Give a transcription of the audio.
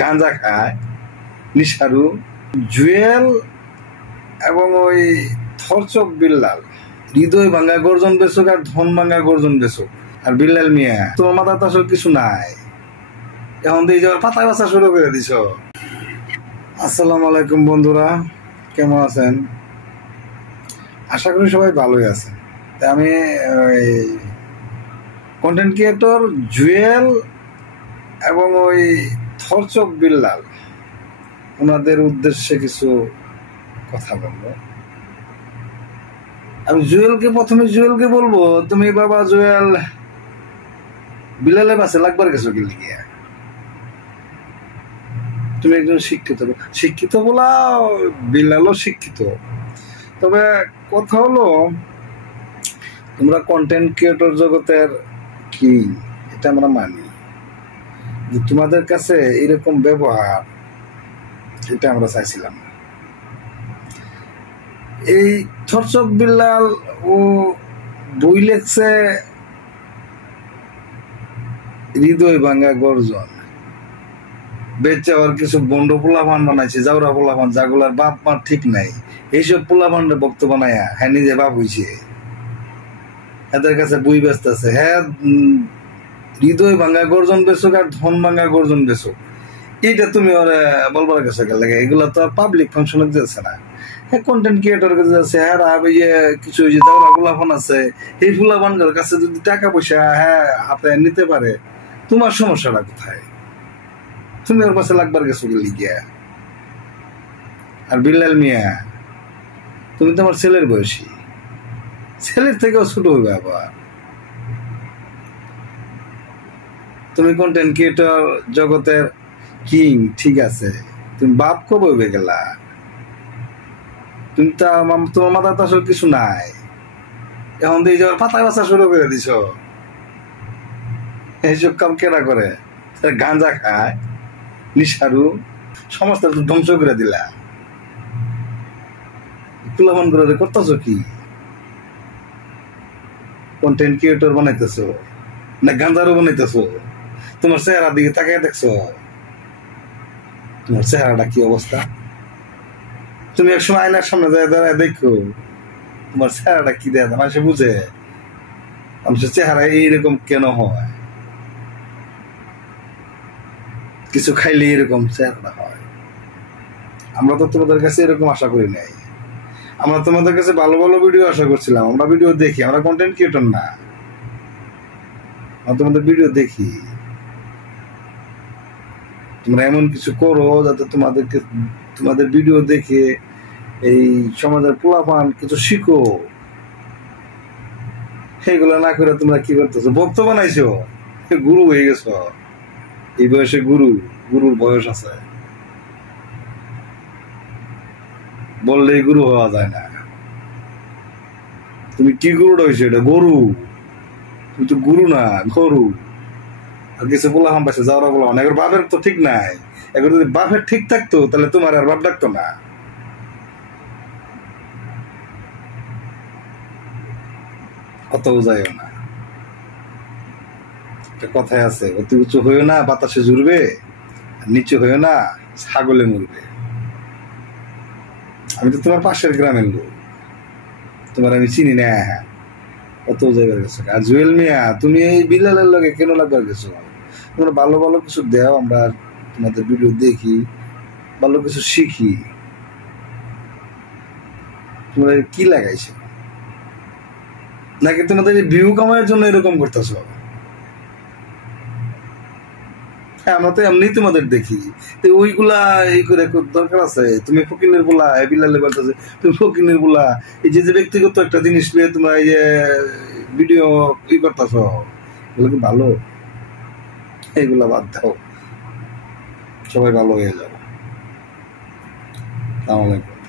গাঁজা খায়, নিশারু, জুয়েল এবং ওই থরচক বিল্লাল হৃদয় ভাঙ্গা গর্জন বেচুক আর ধন ভাঙ্গা গর্জন বেচুক। আর বিল্লাল মিয়া তোমার মাথা তো আসলে কিছু নাই, এখন দিয়ে যাওয়ার পাতা বাছা শুরু করে দিছ। আসসালামু আলাইকুম বন্ধুরা, কেমন আছেন? আশা করি সবাই ভালোই আছেন। আমি কন্টেন্ট ক্রিয়েটর জুয়েল এবং ওই থরচক বিল্লাল ওনাদের উদ্দেশ্যে কিছু কথা বলবো। আমি প্রথমে জুয়েলকে বলবো, তুমি বাবা জুয়েল বিলালের পাশে লাগবার গেছো কি লিখিয়া? তুমি একজন শিক্ষিত বলা, বিলালও শিক্ষিত। তবে কথা হলো, তোমরা কন্টেন্ট ক্রিয়েটর জগতের কিং, এটা আমরা মানি। তোমাদের কাছে এরকম ব্যবহার, এটা আমরা চাইছিলাম না। এই থরচক বিল্লাল ও বই লেখছে হৃদয় ভাঙ্গা গর্জন, বেচে আবার কিছু বন্ড পোলাপান বানাইছে, জাউরা পোলাপান, যাগুলার বাপ মার ঠিক নাই, এইসব পোলাপানরে ভক্ত বানায়া হ্যাঁ নিজে বাপ হইছে, এদের কাছে বই ব্যস্ত আছে। হ্যাঁ হৃদয় ভাঙ্গা গর্জন বেচুক আর ধন ভাঙ্গা গর্জন বেচুক, এইটা তুমি ওরা বলবার কাছে গেলে এগুলো তো পাবলিক ফাংশনে দিতেছে না। হ্যাঁ কন্টেন্ট ক্রিয়েটর কাছে যাচ্ছে, হ্যাঁ কিছু দাওরা পোলাপান আছে, এই পোলাপানদের কাছে যদি টাকা পয়সা হ্যাঁ হাতে নিতে পারে, তোমার সমস্যাটা কোথায়? তুমি ওর পাশে লাগবার গেছো গিয়া। আর বিল্লাল মিয়া, তুমি তোমার ছেলের বয়সী, ছেলের থেকেও ছোট হইবে আবার। তুমি কন্টেন্ট ক্রিয়েটর জগতের কিং, ঠিক আছে, তুমি বাপ কবে হইবে গেলা? তুমি তা তোমার মাথা তো আসলে কিছু নাই, এখন দিয়ে যাওয়ার পাতা বাছা শুরু করে দিছ। এইসব কাম কেনা করে, গাঁজা খায়, নিশারু, সমস্ত ধ্বংস করে দিলা। কুলামান করে করতেছ কি? কন্টেন্ট ক্রিয়েটর বানাইতেছ না গাঁজারও বানাইতেছ? তোমার চেহারা দিকে তাকাই দেখছ, তোমার চেহারাটা কি অবস্থা? তুমি একসময় আয়নার সামনে যায় দাঁড়ায় দেখো তোমার চেহারাটা কি দেয়, মানুষে বুঝে মানুষের চেহারা এইরকম কেন হয়, কিছু খাইলে এরকম চেহারাটা হয়। আমরা তো তোমাদের কাছে এরকম আশা করি নাই। আমরা তোমাদের কাছে ভালো ভালো ভিডিও আশা করছিলাম। আমরা ভিডিও দেখি, আমরা কন্টেন্ট ক্রিয়েটর না, আমরা তোমাদের ভিডিও দেখি। তোমরা এমন কিছু করো যাতে তোমাদের ভিডিও দেখে এই সমাজের পোলাপান কিছু শিখো। সেইগুলো না করে তোমরা কি করতেছো? ভক্ত বানাইছো, গুরু হয়ে গেছো। এই বয়সে গুরুর বয়স আছে, বললেই গুরু হওয়া যায় না। তুমি কি গুরুটা হয়েছে? এটা গরু, তুমি তো গুরু না, গরু। আর কিছু পোলাপান পাইছে, যাওয়ারা পোলাপান, এবার বাপের তো ঠিক নাই। এবার যদি বাপের ঠিক থাকতো তাহলে তোমার আর বাপ ডাকতো না। অত যাইও না, কথায় আছে, অতি উঁচু হইও না বাতাসে জুড়বে, নিচু হইও না ছাগলে মরবে। আমি তো তোমার পাশের গ্রামের লোক, তোমার আমি চিনি না, অত যাইবার গেছো। আর জুয়েল মিয়া, তুমি এই বিলালের লগে কেন লাগবার গেছো? তোমরা ভালো ভালো কিছু দেও, আমরা তোমাদের ভিডিও দেখি, ভালো কিছু শিখি। তোমরা কি লাগাইছো? নাকি তোমাদের ভিউ কামানোর জন্য এরকম করতেছো? হ্যাঁ আমরা তো এমনি তোমাদের দেখি, ওইগুলা এই করে দরকার আছে? তুমি ফকিনের বলা, বিলালে বলতেছে তুমি ফকিনের বলা, এই যে ব্যক্তিগত একটা জিনিস নিয়ে তোমরা এই যে ভিডিও করতেছ, এগুলো কি ভালো? এইগুলা বাদ দাও, সবাই ভালো হয়ে যাও। আসসালামু আলাইকুম।